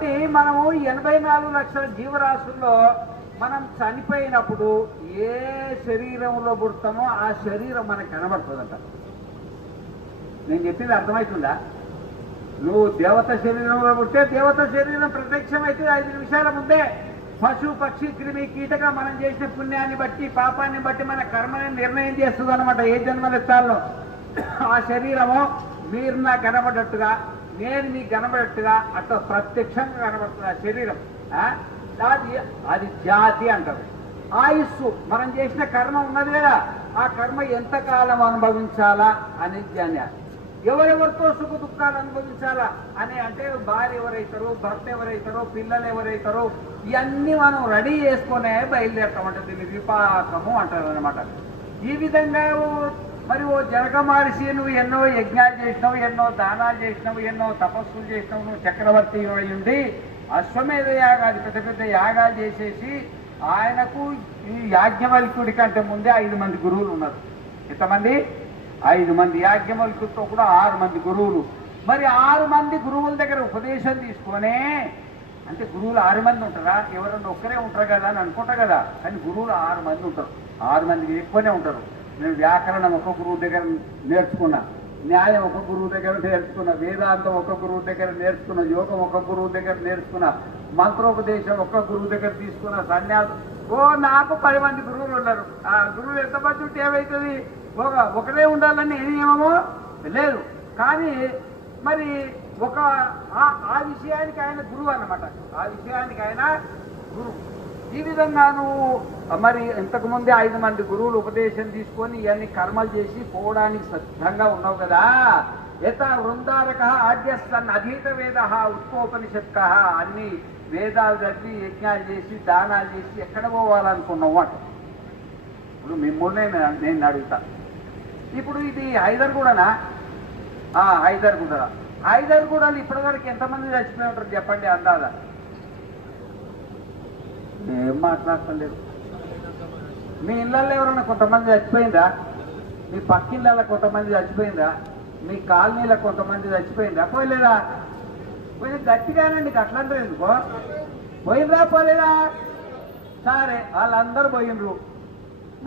కాబట్టి మనము 84 లక్షల జీవరాశుల్లో మనం చనిపోయినప్పుడు ఏ శరీరంలో పుడతామో ఆ శరీరం మనకు కనబడుతుందంట. నేను చెప్పింది అర్థమవుతుందా? నువ్వు దేవత శరీరంలో పుట్టే దేవత శరీరం ప్రత్యక్షమైతే 5 నిమిషాల ముందే పశు పక్షి క్రిమి కీటగా మనం చేసిన పుణ్యాన్ని బట్టి పాపాన్ని బట్టి మన కర్మని నిర్ణయం చేస్తుంది అనమాట. ఏ జన్మలెత్తాల్లో ఆ శరీరము మీరు నాకు కనబడట్టుగా నేను మీకు కనబడట్టుగా అట్లా ప్రత్యక్షంగా కనబడుతుంది ఆ శరీరం. అది జాతి అంటారు. ఆయుస్సు మనం చేసిన కర్మ ఉన్నది కదా, ఆ కర్మ ఎంతకాలం అనుభవించాలా అని జ్ఞాన, ఎవరెవరితో సుఖ దుఃఖాలు అనుభవించాలా అని, అంటే భార్య ఎవరైతారో భర్త ఎవరైతారో పిల్లలు ఎవరైతారో ఇవన్నీ మనం రెడీ చేసుకునే బయలుదేరతామంటే దీన్ని విపాకము అంటారు అనమాట. ఈ విధంగా మరి ఓ జనక మహర్షి నువ్వు ఎన్నో యజ్ఞాలు చేసినావు, ఎన్నో దానాలు చేసినావు, ఎన్నో తపస్సులు చేసినావు, నువ్వు చక్రవర్తి ఉండి అశ్వమేధ యాగాలు పెద్ద పెద్ద యాగాలు చేసేసి ఆయనకు ఈ యాజ్ఞవల్క్యుడి కంటే ముందే 5 మంది గురువులు ఉన్నారు. ఎంతమంది? 5 మంది. యాజ్ఞవల్క్యుడితో కూడా 6 మంది గురువులు. మరి 6 మంది గురువుల దగ్గర ఉపదేశం తీసుకొనే, అంటే గురువులు 6 మంది ఉంటారా? ఎవరన్నా ఒక్కరే ఉంటారు కదా అని అనుకుంటా కదా, కానీ గురువులు 6 మంది ఉంటారు. 6 మందికి ఎక్కువనే ఉంటారు. నేను వ్యాకరణం ఒక గురువు దగ్గర నేర్చుకున్నా, న్యాయం ఒక గురువు దగ్గర నేర్చుకున్నా, వేదాంతం ఒక గురువు దగ్గర నేర్చుకున్నా, యోగం ఒక గురువు దగ్గర నేర్చుకున్నా, మంత్రోపదేశం ఒక గురువు దగ్గర తీసుకున్నా, సన్యాసం నాకు 10 మంది గురువులు ఉన్నారు. ఆ గురువులు ఎంతమంది ఉంటే ఏమవుతుంది? ఒకటే ఉండాలని ఏ నియమమో లేదు. కానీ మరి ఆ విషయానికి ఆయన గురువు అన్నమాట. ఆ విషయానికి ఆయన గురువు. ఈ విధంగా నువ్వు మరి ఇంతకుముందే 5 మంది గురువులు ఉపదేశం తీసుకొని ఇవన్నీ కర్మలు చేసి పోవడానికి సిద్ధంగా ఉన్నావు కదా. యథ వృందారక ఆద్యస్తన్ అధీత వేద ఉత్కోపనిషత్క, అన్ని వేదాలు చదివి యజ్ఞాలు చేసి దానాలు చేసి ఎక్కడ పోవాలనుకున్నావు అంట. ఇప్పుడు మిమ్మల్ని నేను అడుగుతా, ఇప్పుడు ఇది హైదర్గూడనా? హైదర్గూడలో ఇప్పటివరకు ఎంతమంది చచ్చిపోయి ఉంటారు చెప్పండి అందాదా? ఏం మాట్లాడలేదు. మీ ఇళ్ళల్లో ఎవరన్నా కొంతమంది చచ్చిపోయిందా? మీ పక్కిళ్ళల్లో కొంతమంది చచ్చిపోయిందా? మీ కాలనీలో కొంతమంది చచ్చిపోయిందా? పోయలేదా? కొంచెం గట్టిగానండి, అట్లంటే ఎందుకో పోయిందా పోలేదా? సరే, వాళ్ళందరూ పోయినరు,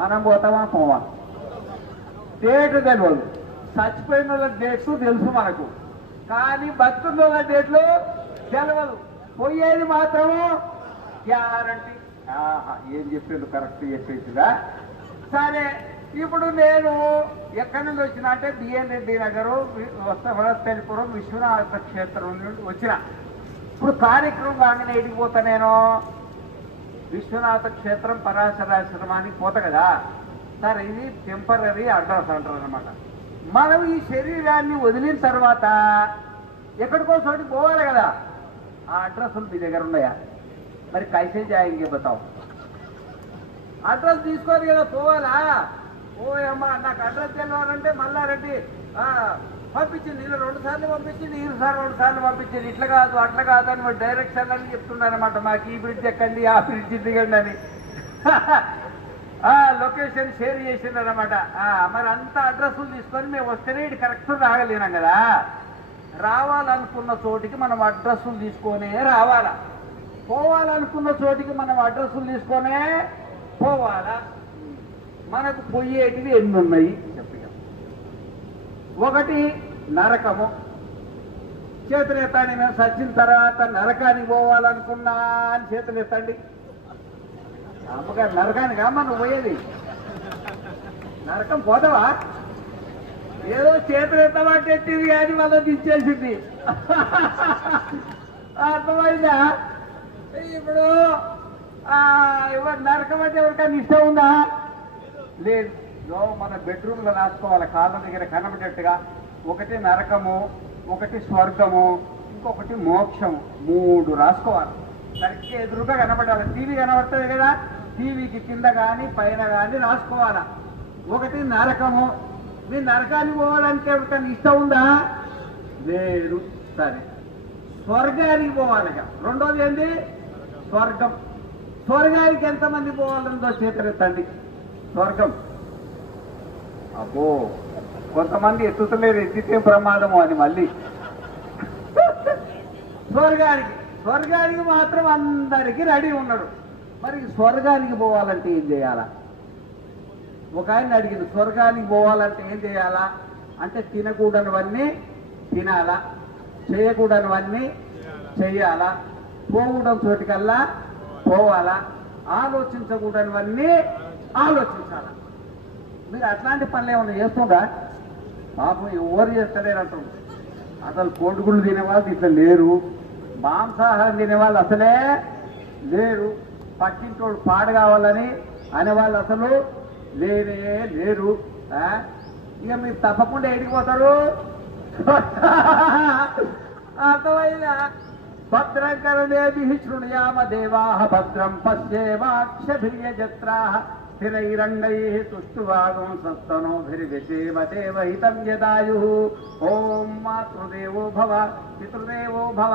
మనం పోతామా పోవా? డేట్ తెలియదు. చచ్చిపోయిన వాళ్ళ డేట్స్ తెలుసు మనకు, కానీ బతుకున్న వాళ్ళ డేట్లు తెలియదు. పోయేది మాత్రము గ్యారంటీ. ఏం చెప్పిండు? కరెక్ట్ చెప్పేసిగా. సరే, ఇప్పుడు నేను ఎక్కడి నుండి వచ్చినా అంటే బిఎన్ రెడ్డి నగరు వస్తపల్లిపురం విశ్వనాథ క్షేత్రం నుండి వచ్చిన. ఇప్పుడు కార్యక్రమం కాగానే ఎడికి పోతా? నేను విశ్వనాథ క్షేత్రం పరాశరాశ్రమానికి పోతా కదా. సరే, ఇది టెంపరీ అడ్రస్ అంటారు అనమాట. మనం ఈ శరీరాన్ని వదిలిన తర్వాత ఎక్కడికో చోటికి పోవాలి కదా. ఆ అడ్రస్లు మీ దగ్గర ఉన్నాయా? మరి కైసే జాయింగే బతావు? అడ్రస్ తీసుకోవాలి కదా, పోవాలా? అమ్మా నాకు అడ్రస్ తెలియాలంటే మల్లారెడ్డి పంపించింది, ఇలా 2 సార్లు పంపించింది, ఈసారి 2 సార్లు పంపించింది, ఇట్లా కాదు అట్లా కాదు అని మరి డైరెక్షన్ అని చెప్తున్నారన్నమాట. మాకు ఈ బ్రిడ్జ్ ఎక్కండి, ఆ బ్రిడ్జ్ దిగండి అని లొకేషన్ షేర్ చేసిందన్నమాట. మరి అంత అడ్రస్లు తీసుకొని మేము వస్తేనే ఇది కరెక్ట్ రాగలిగినాం కదా. రావాలనుకున్న చోటికి మనం అడ్రస్లు తీసుకొనే రావాలా, పోవాలనుకున్న చోటికి మనం అడ్రస్లు తీసుకొనే పోవాలా. మనకు పోయేటివి ఎన్ని ఉన్నాయి చెప్పిగా. 1 నరకము. చేతులెత్తండి, మేము చచ్చిన తర్వాత నరకానికి పోవాలనుకున్నా అని చేతులెత్తండి. అమ్మగారు నరకానికి అమ్మ నువ్వు పోయేది? నరకం పోతావా? ఏదో చేతులెత్తమంటే ఎత్తింది కానీ మళ్ళీ దించేసింది. అర్థమైందా? ఇప్పుడు నరకం అంటే ఎవరికైనా ఇష్టం ఉందా? లేదు. మన బెడ్రూమ్లో రాసుకోవాలి కాళ్ళ దగ్గర కనబడేట్టుగా. 1 నరకము, 1 స్వర్గము, ఇంకొకటి మోక్షము, 3 రాసుకోవాలి. కరెక్ట్గా ఎదురుగా కనబడాలి. టీవీ కనబడుతుంది కదా, టీవీకి కింద కానీ పైన కానీ రాసుకోవాలా. 1 నరకము. మీ నరకానికి పోవాలంటే ఎవరికైనా ఇష్టం ఉందా? లేదు. సరే, స్వర్గానికి పోవాలిగా. 2వది ఏంటి? స్వర్గం. స్వర్గానికి ఎంతమంది పోవాలందో చేతులెత్తండి. స్వర్గం. అబ్బో, కొంతమంది ఎత్తుతలేరు, ఎత్తితే ప్రమాదము అని మళ్ళీ. స్వర్గానికి స్వర్గానికి మాత్రం అందరికీ రెడీ ఉన్నాడు. మరి స్వర్గానికి పోవాలంటే ఏం చేయాలా? ఒక ఆయన అడిగింది, స్వర్గానికి పోవాలంటే ఏం చేయాలా అంటే తినకూడనివన్నీ తినాలా, చేయకూడనివన్నీ చెయ్యాలా, పోకూడని చోటికల్లా పోవాలా, ఆలోచించకూడనివన్నీ ఆలోచించాలా. మీరు అట్లాంటి పనులు ఏమన్నా చేస్తుండ్రా? పాపం ఎవరు చేస్తలేరంటారు. అసలు కోడిగుళ్ళు తినేవాళ్ళు ఇట్లా లేరు, మాంసాహారం తినేవాళ్ళు అసలే లేరు, పక్కింటోడు పాడు కావాలని అనేవాళ్ళు అసలు లేనే లేరు. ఇక మీరు తప్పకుండా ఎడిగిపోతారు. అర్థమైందా? భద్రం కరుణేభిః శృణుయామ దేవాః భద్రం పశ్యేమాక్షభిర్యజత్రాః స్థిరైరంగైః తుష్టువాగం సస్తనోభిర్వ్యసేమ దేవహితం యదాయుః. ఓం మాతృదేవో భవ, పితృదేవో భవ,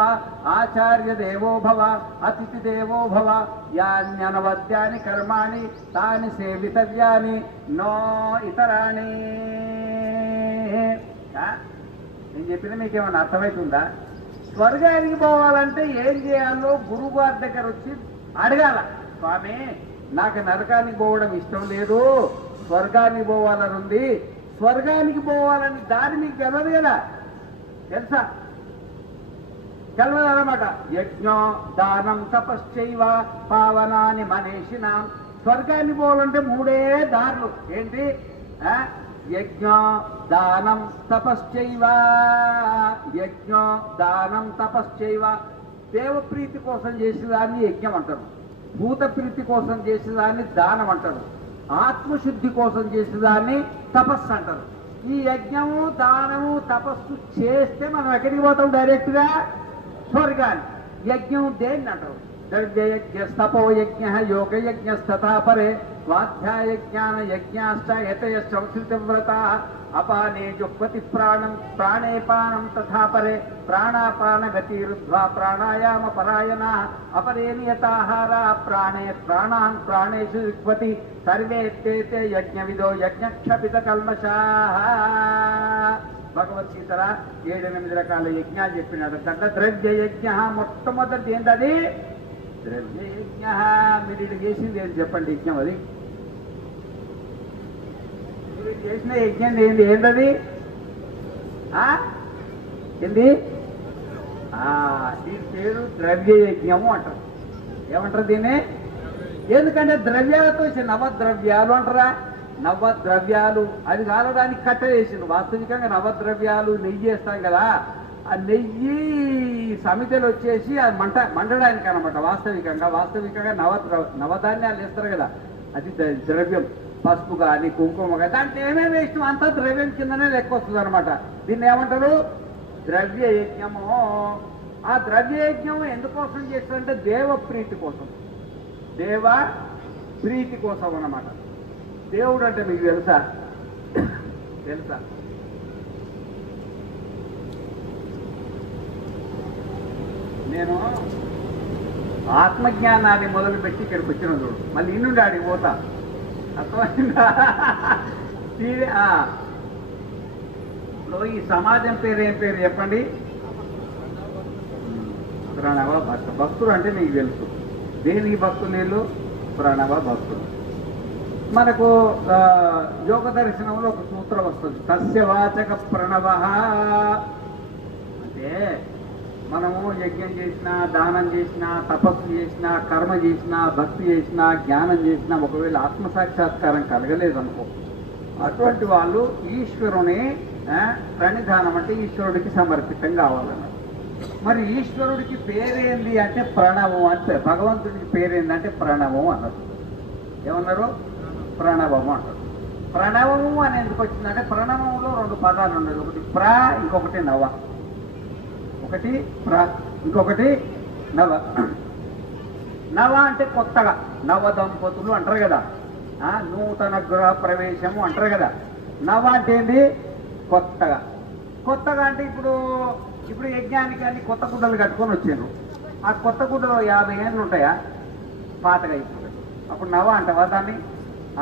ఆచార్యదేవో భవ, అతిథిదేవో భవ. యాన్యనవద్యాని కర్మాణి తాని సేవితవ్యాని నో ఇతరాణి. నేను చెప్పిన మీకేమన్నా అర్థమవుతుందా? స్వర్గానికి పోవాలంటే ఏం చేయాలో గురువు గారి దగ్గర వచ్చి అడగాల. స్వామి, నాకు నరకానికి పోవడం ఇష్టం లేదు, స్వర్గానికి పోవాలని ఉంది. స్వర్గానికి పోవాలని దారి మీకు తెలియదు కదా, తెలుసా? తెలియదన్నమాట. యజ్ఞం దానం తపశ్చైవ పావనాని మనీషినాం. స్వర్గానికి పోవాలంటే మూడే దారులు. ఏంటి? యజ్ఞం దానం తపశ్చైవ. యజ్ఞం దానం తపశ్చైవ. దేవప్రీతి కోసం చేసేదాన్ని యజ్ఞం అంటారు, భూత ప్రీతి కోసం చేసేదాన్ని దానం అంటారు, ఆత్మశుద్ధి కోసం చేసేదాన్ని తపస్సు అంటారు. ఈ యజ్ఞము దానము తపస్సు చేస్తే మనం ఎక్కడికి పోతాం? డైరెక్ట్గా స్వర్గానికి. యజ్ఞం దేన్ని అంటారు? ద్రవ్యయజ్ఞస్తపో యజ్ఞ యోగయజ్ఞస్తథా పరే స్వాధ్యాయ జ్ఞాన యజ్ఞాశ్చ యతయశ్చ సంస్కృతవ్రతాః అపానే జుహ్వతి ప్రాణం ప్రాణే పానం తథా పరే ప్రాణాపానగతిరుద్ధ్వా ప్రాణాయామ పరాయణాః అపరే నియతాహారా ప్రాణే ప్రాణాన్ ప్రాణేషు జుహ్వతి సర్వే తేతే యజ్ఞవిదో యజ్ఞక్షపిత కల్మషాః. భగవద్గీతల 7-8 రకాల యజ్ఞాలు చెప్పినాడు. దాంట్లో ద్రవ్యయజ్ఞ మొట్టమొదటి ఏంటది? ద్రవ్యయజ్ఞ. మీరు ఇది చేసింది ఏంటి చెప్పండి? యజ్ఞం అది మీరు చేసిన యజ్ఞం ఏంది? ఏంటది? ఏంది? దీని పేరు ద్రవ్యయజ్ఞము అంటారు. ఏమంటారు దీన్ని? ఎందుకంటే ద్రవ్యాలతో నవద్రవ్యాలు అంటారా? నవద్రవ్యాలు అది కాలడానికి కట్టేసిండు. వాస్తవికంగా నవద్రవ్యాలు నెయ్యి వేస్తాం కదా, ఆ నెయ్యి సమితలు వచ్చేసి అది మండడానికి అనమాట. వాస్తవికంగా నవధాన్యాలు వేస్తారు కదా, అది ద్రవ్యం. పసుపు కానీ కుంకుమ కానీ దాంట్లో ఏమేమి వేసినాం అంతా ద్రవ్యం కిందనే లెక్క వస్తుంది అనమాట. దీన్ని ఏమంటారు? ద్రవ్య యజ్ఞము. ఆ ద్రవ్య యజ్ఞం ఎందుకోసం చేస్తారంటే దేవ ప్రీతి కోసం, దేవ ప్రీతి కోసం అన్నమాట. దేవుడు అంటే మీకు తెలుసా? నేను ఆత్మజ్ఞానాన్ని మొదలుపెట్టి ఇక్కడికి వచ్చిన చూడు, మళ్ళీ ఇన్నుండి ఆడికి పోతా. అర్థమైందా? ఇప్పుడు ఈ సమాజం పేరు ఏం పేరు చెప్పండి? ప్రణవ భక్త. భక్తులు అంటే మీకు తెలుసు. దేనికి భక్తులు? నీళ్ళు ప్రణవ భక్తులు. మనకు యోగ దర్శనంలో ఒక సూత్రం వస్తుంది, తస్యవాచక ప్రణవ. అంటే మనము యజ్ఞం చేసినా, దానం చేసినా, తపస్సు చేసినా, కర్మ చేసినా, భక్తి చేసినా, జ్ఞానం చేసినా, ఒకవేళ ఆత్మసాక్షాత్కారం కలగలేదనుకో, అటువంటి వాళ్ళు ఈశ్వరుని ప్రణిధానం అంటే ఈశ్వరుడికి సమర్పితం కావాలన్నారు. మరి ఈశ్వరుడికి పేరేంది అంటే ప్రణవం అంటే, భగవంతుడికి పేరేంది అంటే ప్రణవం అన్నారు. ఏమన్నారు? ప్రణవము అంటారు. ప్రణవము అని ఎందుకు వచ్చిందంటే ప్రణవంలో 2 పదాలు ఉన్నాయి, ఒకటి ప్ర, ఇంకొకటి నవ. ఒకటి ప్ర, ఇంకొకటి నవ. నవ అంటే కొత్తగా, నవ దంపతులు అంటారు కదా, నూతన గృహ ప్రవేశము అంటారు కదా. నవ అంటే ఏంటి? కొత్తగా. కొత్తగా అంటే ఇప్పుడు యజ్ఞానికి అన్ని కొత్త గుడ్డలు కట్టుకొని వచ్చాను. ఆ కొత్త గుడ్డలో 50 ఏళ్ళు ఉంటాయా? పాతగా అయిపోతాయి. అప్పుడు నవ అంటావా దాన్ని?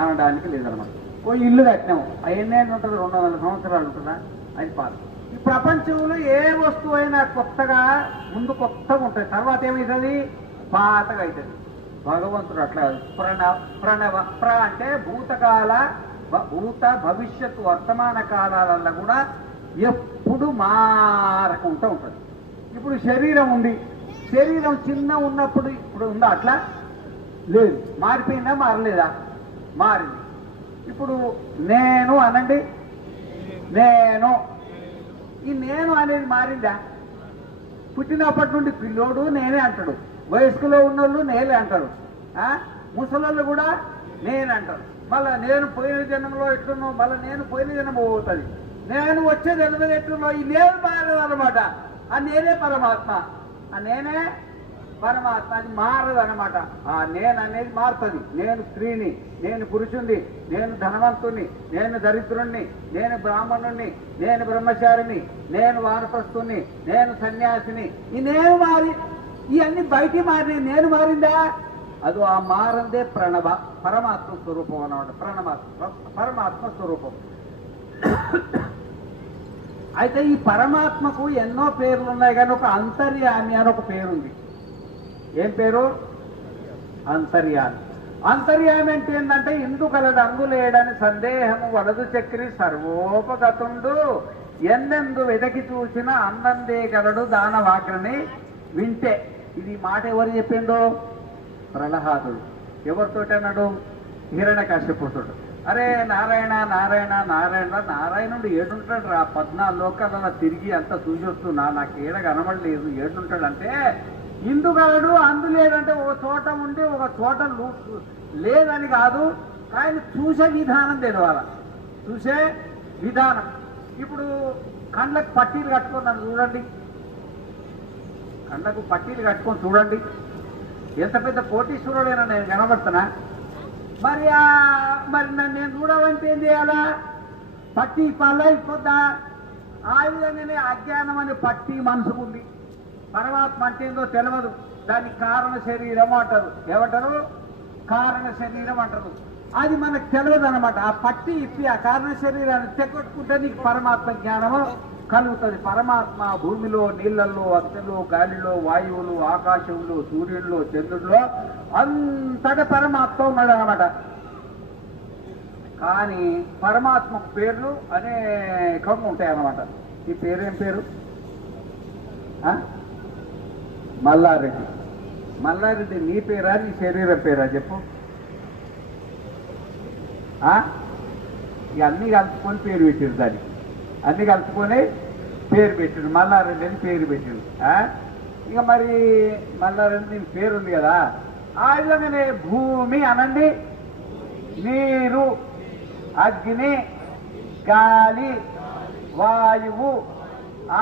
అనడానికి లేదనమాట. ఓ ఇల్లు కట్టినాము, ఆ ఎన్నేళ్ళు ఉంటుంది? 200 సంవత్సరాలు ఉంటుందా? అది పాత. ఈ ప్రపంచంలో ఏ వస్తువు అయినా కొత్తగా ముందు కొత్తగా ఉంటుంది, తర్వాత ఏమవుతుంది? పాతగా అవుతుంది. భగవంతుడు అట్లా ప్రణవ అంటే భూత భవిష్యత్తు వర్తమాన కాలాలల్లో కూడా ఎప్పుడు మారకుంటూ ఉంటుంది. ఇప్పుడు శరీరం ఉంది, శరీరం చిన్న ఉన్నప్పుడు ఇప్పుడు ఉందా? అట్లా లేదు. మారిపోయిందా? మారలేదా? మారింది. ఇప్పుడు నేను అనండి, నేను, ఈ నేను అనేది మారిందా? పుట్టినప్పటి నుండి పిల్లోడు నేనే అంటాడు, వయస్కులో ఉన్నోళ్ళు నేనే అంటారు, ముసలోళ్ళు కూడా నేనే అంటారు. మళ్ళీ నేను పోయిన జన్మలో ఎట్లున్నో మళ్ళీ నేను పోయిన జన్మ పోతుంది, నేను వచ్చే జన్మలో ఎట్లున్నో ఈ నేను మారదు అనమాట. ఆ నేనే పరమాత్మ, ఆ నేనే పరమాత్మ, అది మారదు అనమాట. ఆ నేను అనేది మారుతుంది. నేను స్త్రీని, నేను పురుషుణ్ణి, నేను ధనవంతుణ్ణి, నేను దరిద్రుణ్ణి, నేను బ్రాహ్మణుణ్ణి, నేను బ్రహ్మచారిని, నేను వానప్రస్థుణ్ణి, నేను సన్యాసిని. ఈ నేను మారి ఇవన్నీ బయటికి మారి నేను మారిందా? అది ఆ మారందే పరమాత్మ స్వరూపం అన్నమాట. పరమాత్మ స్వరూపం. అయితే ఈ పరమాత్మకు ఎన్నో పేర్లు ఉన్నాయి, కానీ ఒక అంతర్యామి అని ఒక పేరుంది. ఏం పేరు? అంతర్యామి. అంతర్యామి అంటే ఏంటంటే ఇందుకలడు అంగులేడని సందేహము వలదు చక్రి సర్వోపగతుండు ఎన్నెందు వెదకి చూసిన అందందే గలడు దానవాగ్రని వింటే. ఇది మాట ఎవరు చెప్పిండో? ప్రహ్లాదుడు. ఎవరితోటి అన్నాడు? హిరణ్యకశిపుడు. అరే నారాయణ నారాయణ నారాయణ, నారాయణుడు ఏడుంటాడు రా, 14 లోకాలలో తిరిగి అంతా చూసొస్తున్నా, నాకు ఏడ కనబడలేదు, ఏడుంటాడంటే ఇందుగలడు అందు లేదంటే ఒక చోట ఉండి ఒక చోట లేదని కాదు, కానీ చూసే విధానం తెలవాల. చూసే విధానం. ఇప్పుడు కళ్ళకు పట్టీలు కట్టుకున్నాను చూడండి, కళ్ళకు పట్టీలు కట్టుకొని చూడండి, ఎంత పెద్ద కోటీశ్వరుడైనా నేను కనబడుతున్నా. మరి నేను చూడాలంటే ఏం చేయాలా? పట్టి పల్ల అయిపోద్దా? ఆ విధంగానే అజ్ఞానం అనే పట్టి మనసుకుంది. పరమాత్మ అంటే ఏందో తెలియదు, దానికి కారణ శరీరం అంటారు. ఏమంటారు? కారణ శరీరం అంటారు. అది మనకు తెలియదు అనమాట. ఆ పట్టి ఇప్పి ఆ కారణ శరీరాన్ని తెగొట్టుకుంటే నీకు పరమాత్మ జ్ఞానము కలుగుతుంది. పరమాత్మ భూమిలో, నీళ్లలో, అగ్నిలో, గాలిలో, వాయువులు, ఆకాశంలో, సూర్యుల్లో, చంద్రుడిలో అంతటా పరమాత్మ ఉన్నాడు అనమాట. కానీ పరమాత్మ పేర్లు అనేకంగా ఉంటాయి అన్నమాట. ఈ పేరేం పేరు? మల్లారెడ్డి. మల్లారెడ్డి నీ పేరా, నీ శరీరం పేరా చెప్పు? ఇక అన్నీ కలుపుకొని పేరు పెట్టారు, దానికి అన్ని కలుపుకొని పేరు పెట్టాడు, మల్లారెడ్డి అని పేరు పెట్టాడు. ఇక మరి మల్లారెడ్డి దీని పేరు ఉంది కదా, ఆ విధంగానే భూమి అనండి, నీరు, అగ్ని, గాలి, వాయువు,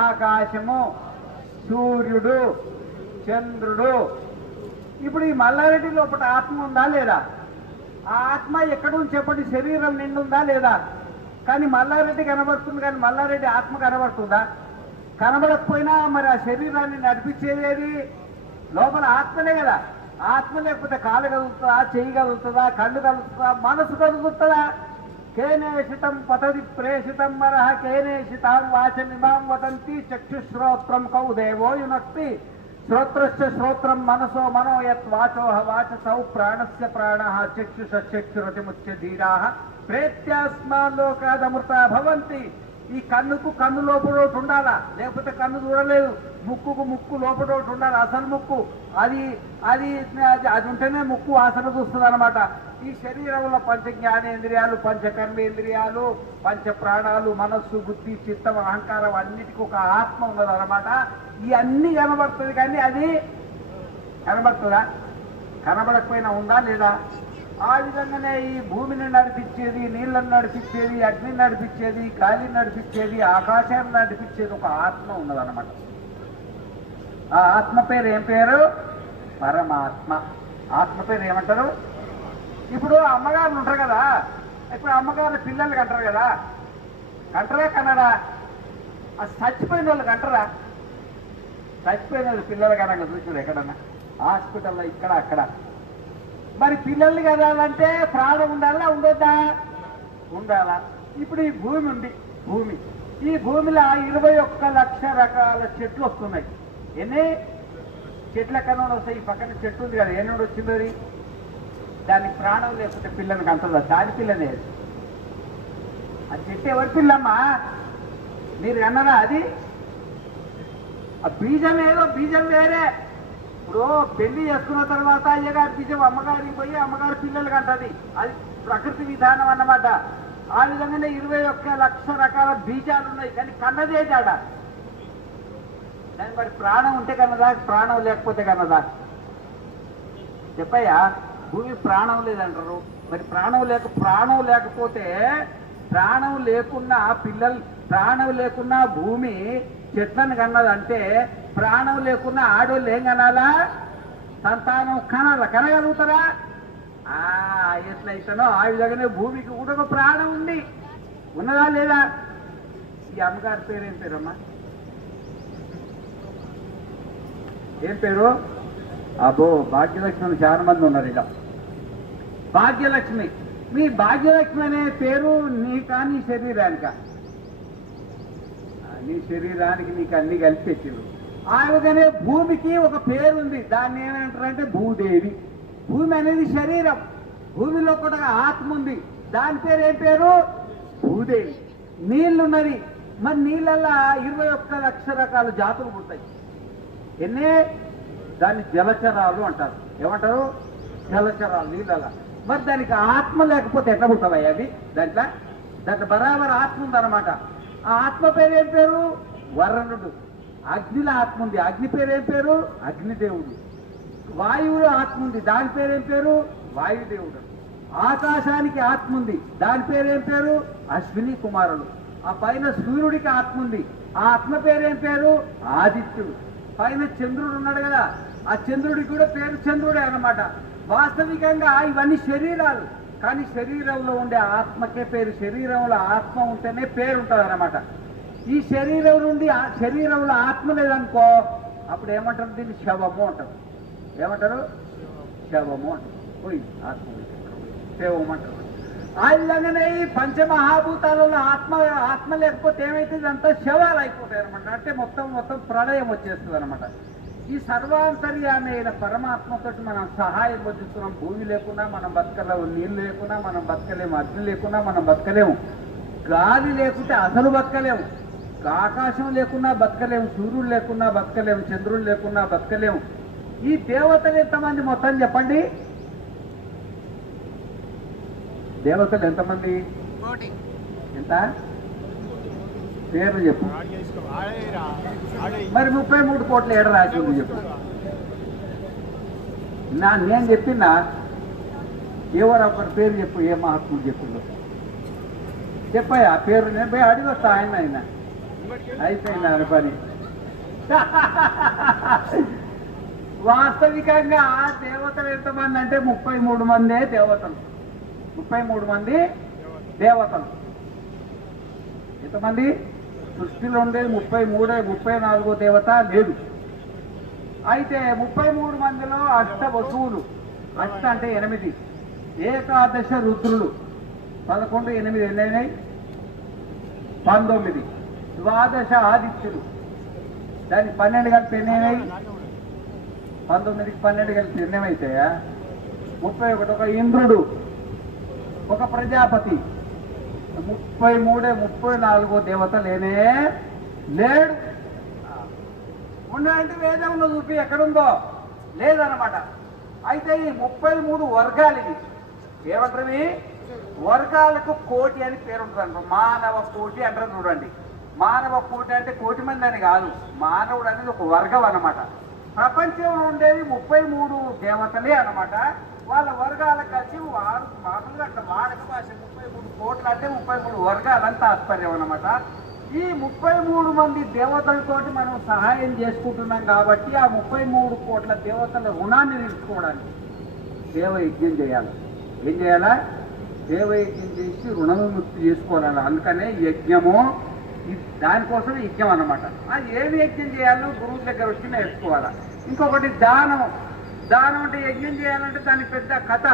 ఆకాశము, సూర్యుడు, చంద్రుడు. ఇప్పుడు ఈ మల్లారెడ్డి లోపల ఆత్మ ఉందా లేదా? ఆ ఆత్మ ఎక్కడుంది చెప్పండి? శరీరం నిండుందా లేదా? కానీ మల్లారెడ్డి కనబడుతుంది, కానీ మల్లారెడ్డి ఆత్మ కనబడుతుందా? కనబడకపోయినా మరి ఆ శరీరాన్ని నడిపించేది లోపల ఆత్మనే కదా. ఆత్మ లేకపోతే కాలు కదులుతుందా, చెయ్యి కదులుతుందా, కళ్ళు కదులుతుందా, మనసు కదులుతుందా? కేనేషితం పతది ప్రేషితం మరహ కేనేషితాం వాచమిమాం వదంతి చక్షుశ్రోత్రం కౌ దేవో యునక్తి శ్రోత్రశ్చ శ్రోత్రం మనసో మనో యత్ వాచోహ వాచసౌ ప్రాణస్య ప్రాణః చక్షుష చక్షురతిముచ్య ధీరాః ప్రేత్యాస్మాల్లోకాదమృత భవంతి. ఈ కన్నుకు కన్ను లోపల ఒకటి ఉండాలా, లేకపోతే కన్ను చూడలేదు. ముక్కుకు ముక్కు లోపల ఒకటి ఉండాలి, అసలు ముక్కు. అది అది అది ఉంటేనే ముక్కు వాసన చూస్తుంది అనమాట. ఈ శరీరంలో పంచ జ్ఞానేంద్రియాలు, పంచ కర్మేంద్రియాలు, పంచ ప్రాణాలు, మనస్సు, బుద్ధి, చిత్తం, అహంకారం అన్నిటికీ ఒక ఆత్మ ఉన్నది అనమాట. ఇవన్నీ కనబడుతుంది, కానీ అది కనబడుతుందా? కనబడకపోయినా ఉందా లేదా? ఆ విధంగానే ఈ భూమిని నడిపించేది, నీళ్లను నడిపించేది, అగ్నిని నడిపించేది, గాలిని నడిపించేది, ఆకాశాన్ని నడిపించేది ఒక ఆత్మ ఉన్నదన్నమాట. ఆ ఆత్మ పేరు ఏం పేరు? పరమాత్మ. ఆత్మ పేరు ఏమంటారు? ఇప్పుడు అమ్మగారు ఉంటారు కదా, ఇప్పుడు అమ్మగారు పిల్లలు కంటారు కదా, కంటరా కనరా? ఆ చచ్చిపోయిన వాళ్ళు కంటరా? చచ్చిపోయిన వాళ్ళు పిల్లలు కనుక చూసారు ఎక్కడన్నా హాస్పిటల్లో, ఇక్కడ అక్కడ. మరి పిల్లల్ని కదాలంటే ప్రాణం ఉండాలా ఉండొద్దా? ఉండాలా. ఇప్పుడు ఈ భూమి ఉంది, భూమి, ఈ భూమిలో 21 లక్ష రకాల చెట్లు వస్తున్నాయి. ఎన్ని చెట్ల కన్నా వస్తాయి? ఈ పక్కన చెట్టు ఉంది కదా, ఎన్నోడు వచ్చింది అది? దానికి ప్రాణం లేకపోతే పిల్లలకి అంతదా? దాని పిల్లనే. ఆ చెట్టు ఎవరి పిల్లమ్మా? మీరు అన్నారా? అది ఆ బీజం ఏదో బీజం వేరే. ఇప్పుడు పెళ్లి చేసుకున్న తర్వాత అయ్యగారి బీజం అమ్మగారికి పోయి అమ్మగారి పిల్లలకి అంటది. అది ప్రకృతి విధానం అన్నమాట. ఆ విధంగానే 21 లక్ష రకాల బీజాలు ఉన్నాయి, కానీ కన్నదే తేడా. దాని మరి ప్రాణం ఉంటే కన్నదా, ప్రాణం లేకపోతే కన్నదా? చెప్పయ్యా, భూమి ప్రాణం లేదంటారు. మరి ప్రాణం లేకపోతే ప్రాణం లేకున్నా పిల్లలు, ప్రాణం లేకున్నా భూమి చెట్లను కన్నదంటే ప్రాణం లేకున్నా ఆడోళ్ళు ఏం కనాలా? సంతానం కనగలుగుతారా? ఎట్లయితేనో ఆ విధంగానే భూమికి కూడా ఒక ప్రాణం ఉంది. ఉన్నదా లేదా? ఈ అమ్మగారి పేరు ఏం పేరమ్మా? ఏం పేరు? అబ్బో, భాగ్యలక్ష్మి. చాలా మంది ఉన్నారు ఇలా. భాగ్యలక్ష్మి. మీ భాగ్యలక్ష్మి అనే పేరు నీకా నీ శరీరానికా? నీ శరీరానికి నీకు అన్ని కలిసి పెట్టిండు. ఆ విధంగానే భూమికి ఒక పేరు ఉంది. దాన్ని ఏమంటారంటే భూదేవి. భూమి అనేది శరీరం. భూమిలో కూడా ఆత్మ ఉంది. దాని పేరు ఏం పేరు? భూదేవి. నీళ్లున్నది. మరి నీళ్ళల్లో 21 లక్ష రకాల జాతులు పుడతాయి. ఎన్ని? దాన్ని జలచరాలు అంటారు. ఏమంటారు? జలచరాలు నీళ్ళ. మరి దానికి ఆత్మ లేకపోతే ఎట్లా పుడతాయి అవి? దాంట్లో బరాబర్ ఆత్మ ఉందన్నమాట. ఆ ఆత్మ పేరు ఏం పేరు? వరుణుడు. అగ్నిలో ఆత్మ ఉంది. అగ్ని పేరు ఏం పేరు? అగ్నిదేవుడు. వాయువులో ఆత్మ ఉంది. దాని పేరేం పేరు? వాయుదేవుడు. ఆకాశానికి ఆత్మ ఉంది. దాని పేరేం పేరు? అశ్విని కుమారుడు. ఆ పైన సూర్యుడికి ఆత్మ ఉంది. ఆ ఆత్మ పేరేం పేరు? ఆదిత్యుడు. పైన చంద్రుడు ఉన్నాడు కదా, ఆ చంద్రుడికి కూడా పేరు చంద్రుడే అన్నమాట. వాస్తవికంగా ఇవన్నీ శరీరాలు, కానీ శరీరంలో ఉండే ఆత్మకే పేరు. శరీరంలో ఆత్మ ఉంటేనే పేరు ఉంటుంది అన్నమాట. ఈ శరీరం నుండి శరీరంలో ఆత్మ లేదనుకో, అప్పుడు ఏమంటారు? దీన్ని శవము అంటారు. ఏమంటారు? శవము అంటారు. పోయి ఆత్మ శవము అంటారు. ఆ విధంగానే ఈ పంచమహాభూతాలలో ఆత్మ లేకపోతే ఏమైతుంది? అంతా శవాలు అయిపోతాయి అనమాట. అంటే మొత్తం ప్రళయం వచ్చేస్తుంది అనమాట. ఈ సర్వాంతర్యామి అయిన పరమాత్మతో మనం సహాయం పొందుతున్నాం. భూమి లేకున్నా మనం బతకలేము, నీళ్ళు లేకున్నా మనం బతకలేము, అగ్ని లేకున్నా మనం బతకలేము, గాలి లేకుంటే అసలు బతకలేము, ఆకాశం లేకున్నా బతకలేము, సూర్యుడు లేకున్నా బతకలేము, చంద్రుడు లేకున్నా బతకలేము. ఈ దేవతలు ఎంతమంది మొత్తం చెప్పండి? దేవతలు ఎంతమంది? ఎంత? పేర్లు చెప్పు. మరి 33 కోట్ల ఏడ రాసి ఉంది చెప్పు. నేను చెప్పినా ఎవరు ఒకరి పేరు చెప్పు. ఏ మహాత్ముడు చెప్పిందో చెప్పాయి. ఆ పేరు నేను పోయి అడిగి వస్తా. ఆయన అయిపోయింది ఆయన పని. వాస్తవికంగా దేవతలు ఎంతమంది అంటే 33 మందే దేవతలు. 33 మంది దేవతలు. ఎంతమంది? సృష్టిలో ఉండేది 33, 34 దేవత లేదు. అయితే 33 మందిలో అష్ట వసువులు. అష్ట అంటే 8, ఏకాదశ రుద్రులు 11, 8 ఎన్నైనాయి? 19. ద్వాదశ ఆదిత్యులు. దానికి 12 కలిపి ఎన్నైనాయి? 19కి 12 కలిపి ఎన్నేమైతాయా? 31. ఒక ఇంద్రుడు, ఒక ప్రజాపతి. 33, 34 దేవత లేడు. ఉన్నాయంటే వేదంలో చూపి ఎక్కడుందో లేదన్నమాట. అయితే ఈ 33 వర్గాలు ఇవి. ఏమంటారు? వర్గాలకు కోటి అని పేరు ఉంటుంది. మానవ కోటి అంటారు. చూడండి, మానవ కోటి అంటే కోటి మంది అని కాదు. మానవుడు అనేది ఒక వర్గం అన్నమాట. ప్రపంచంలో ఉండేది 33 దేవతలే అన్నమాట. వాళ్ళ వర్గాలకు కలిసి వారు మామూలుగా అట్లా వాడక భాష 33 కోట్లు అంటే 33 వర్గాలని తాత్పర్యం అన్నమాట. ఈ 33 మంది దేవతలతోటి మనం సహాయం చేసుకుంటున్నాం కాబట్టి ఆ 33 కోట్ల దేవతల రుణాన్ని తీర్చుకోవడానికి దేవయజ్ఞం చేయాలి. ఏం చేయాలా? దేవయజ్ఞం చేసి రుణ విముక్తి చేసుకోవాలి. అందుకనే యజ్ఞము, దానికోసం యజ్ఞం అన్నమాట. అది ఏమి యజ్ఞం చేయాలో గురువు దగ్గర వచ్చి నేర్చుకోవాలి. ఇంకొకటి దానం. దానం అంటే యజ్ఞం చేయాలంటే దానికి పెద్ద కథ.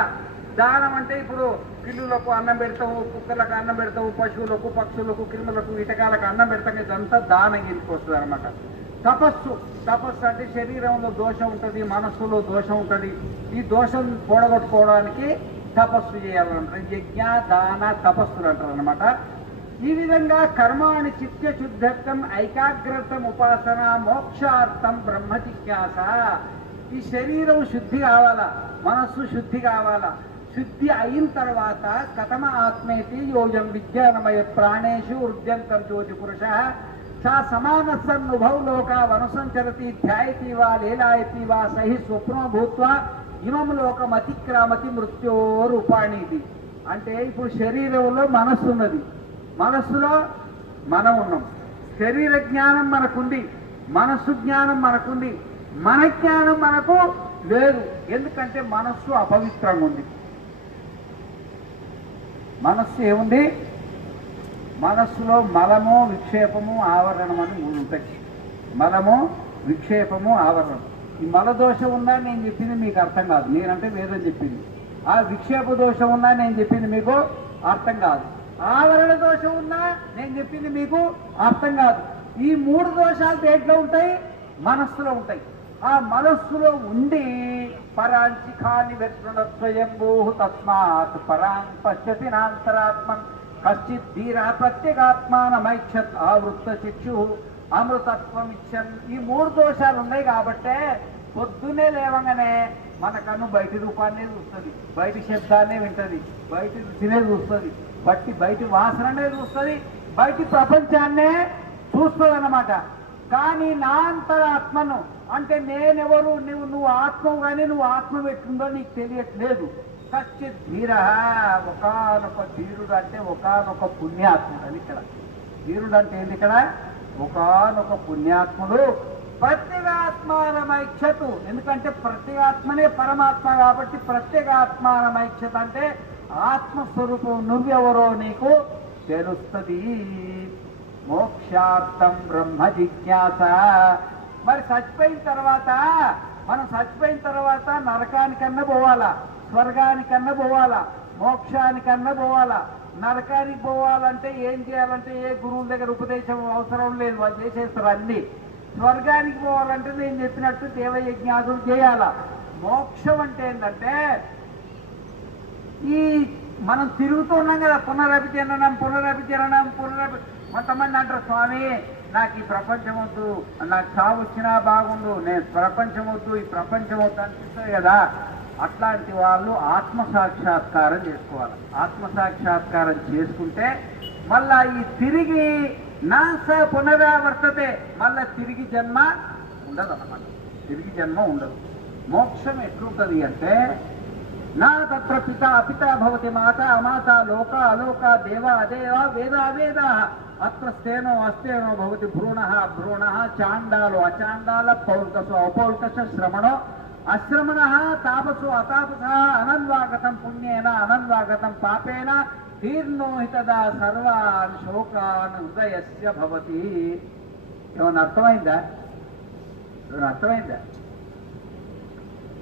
దానం అంటే ఇప్పుడు పిల్లులకు అన్నం పెడతావు, కుక్కలకు అన్నం పెడతావు, పశువులకు, పక్షులకు, క్రిములకు, కీటకాలకు అన్నం పెడతాం. ఇదంతా దానం కిందకి వస్తుంది అనమాట. తపస్సు అంటే శరీరంలో దోషం ఉంటుంది, మనస్సులో దోషం ఉంటుంది. ఈ దోషం పోడగొట్టుకోవడానికి తపస్సు చేయాలంటారు. యజ్ఞ, దాన, తపస్సులు అంటారు అనమాట. ఈ విధంగా కర్మాణి చిత్తశుద్ధర్థం ఐకాగ్రతం ఉపాసన మోక్షార్థం బ్రహ్మ జిజ్ఞాస. ఈ శరీరం శుద్ధి కావాలా, మనస్సు శుద్ధి కావాలా. శుద్ధి అయిన తర్వాత కథమ ఆత్మేతి యోజం విజ్ఞానమయ ప్రాణేషు ఊర్జంతర్జ్యోతి పురుష సా సమానసన్నుభౌ లోకా వనుసంచరతి ధ్యాయతి వా లీలాయతి వా సహి స్వప్నో భూత్వా ఇమం లోకం అతిక్రామతి మృత్యోరూపాణిది. అంటే ఇప్పుడు శరీరంలో మనస్సు ఉన్నది, మనస్సులో మనం ఉన్నాం. శరీర జ్ఞానం మనకుంది, మనస్సు జ్ఞానం మనకుంది, మన జ్ఞానం మనకు లేదు. ఎందుకంటే మనస్సు అపవిత్రంగా ఉంది. మనస్సు ఏముంది? మనస్సులో మలము, విక్షేపము, ఆవరణం అని మూడు ఉంటాయి. మలము, విక్షేపము, ఆవరణం. ఈ మలదోషం ఉన్నా నేను చెప్పింది మీకు అర్థం కాదు, నేనంటే వేదం చెప్పింది. ఆ విక్షేప దోషం ఉన్నా నేను చెప్పింది మీకు అర్థం కాదు. ఆవరణ దోషం ఉన్నా నేను చెప్పింది మీకు అర్థం కాదు. ఈ మూడు దోషాలు దేంట్లో ఉంటాయి? మనస్సులో ఉంటాయి. ఆ మనస్సులో ఉండి పరాంచిఖాని వ్యక్తునస్వయంభూ తస్మాత్ పరాం పశ్యతి నాంతరాత్మన్ కశ్చిత్ ధీర ప్రత్యేగాత్మానమైక్షత్ ఆవృత్త శిక్షు అమృతత్వం ఇచ్చన్. ఈ మూడు దోషాలు ఉన్నాయి కాబట్టే పొద్దున్నే లేవగానే మన కన్ను బయటి రూపాన్నే చూస్తుంది, బయటి శబ్దాన్నే వింటది, బయటి రుచినే చూస్తుంది, బయటి వాసననే చూస్తుంది, బయటి ప్రపంచాన్నే చూస్తుంది అన్నమాట. కానీ నా అంతరాత్మను అంటే నేనెవరు, నువ్వు ఆత్మవు, కానీ నువ్వు ఆత్మ ఎట్లుందో నీకు తెలియట్లేదు. కశ్చిత్ ధీర, ఒకనొక ధీరుడు అంటే ఒకనొక పుణ్యాత్ముడు అని. ఇక్కడ ధీరుడు అంటే ఏంటి? ఇక్కడ ఒకనొక పుణ్యాత్ముడు ప్రత్యేగాత్మానమైక్షతు. ఎందుకంటే ప్రత్యేగాత్మనే పరమాత్మ కాబట్టి ప్రత్యేగాత్మానమైక్షత అంటే ఆత్మస్వరూపం నువ్వెవరో నీకు తెలుస్తుంది. మోక్షార్థం బ్రహ్మ జిజ్ఞాస. మరి చచ్చిపోయిన తర్వాత నరకానికన్నా పోవాలా, స్వర్గానికన్నా పోవాలా, మోక్షానికన్నా పోవాలా. నరకానికి పోవాలంటే ఏం చేయాలంటే ఏ గురువుల దగ్గర ఉపదేశం అవసరం లేదు, వాళ్ళు చేసేస్తారు అన్ని. స్వర్గానికి పోవాలంటే నేను చెప్పినట్టు దేవయజ్ఞాదులు చేయాలా. మోక్షం అంటే ఏంటంటే ఈ మనం తిరుగుతూ ఉన్నాం కదా, పునరపి జననం. కొంతమంది అంటారు, స్వామి నాకు ఈ ప్రపంచం వద్దు, నాకు చావు వచ్చినా బాగుండు, నేను ప్రపంచం వద్దు, ఈ ప్రపంచం వద్దు అనిపిస్తుంది కదా. అట్లాంటి వాళ్ళు ఆత్మసాక్షాత్కారం చేసుకోవాలి. ఆత్మసాక్షాత్కారం చేసుకుంటే మళ్ళా ఈ తిరిగి నాస పునరావర్తతే, మళ్ళా తిరిగి జన్మ ఉండదు అన్నమాట. తిరిగి జన్మ ఉండదు. మోక్షం ఎట్లుంటది అంటే నా తత్ర పిత అపిత భవతి మాత అమాత లోక అలోక దేవ అదేవ వేద అవేద అత్ర స్థేనో అస్థేనో భవతి భ్రూణ చాండాలో అచాండాల పౌల్కసో అపౌల్కస శ్రమణో అశ్రమణ తాపసో అతాపస అనన్వాగతం పుణ్యేన అనన్వాగతం పాపేన తీర్ణోహితదా సర్వాన్ శోకాన్ హృదయస్య భవతి. ఏమన్నా అర్థమైందా?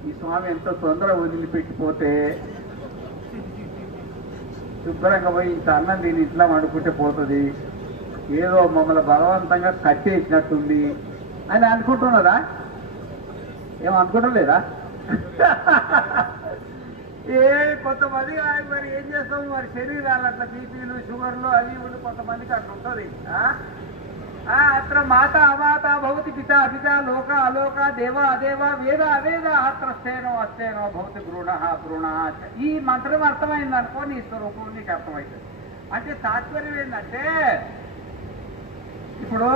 ఈ స్వామి ఎంతో తొందర వదిలిపెట్టిపోతే శుభ్రంగా పోయి ఇంత అన్నం దీన్ని ఇట్లా వండుకుంటే పోతుంది, ఏదో మమ్మల్ని బలవంతంగా కట్టేసినట్టుంది అని అనుకుంటున్నారా? ఏమనుకుంటలేదా? కొంతమంది మరి ఏం చేస్తాము, మరి శరీరాలు అట్లా బీపీలు షుగర్లు అవి ఇవి కొంతమందికి అట్లా ఉంటుంది. అత్ర మాత అమాత భవతి పిత అపిత లోక అలోక దేవ అదేవ వేద అవేద అత్ర స్థేనో అస్థేనో భవతి భ్రూణ. ఈ మంత్రం అర్థమైంది అనుకో, నీ స్వరూపం నీకు అర్థమవుతుంది. అంటే తాత్పర్యం ఏంటంటే ఇప్పుడు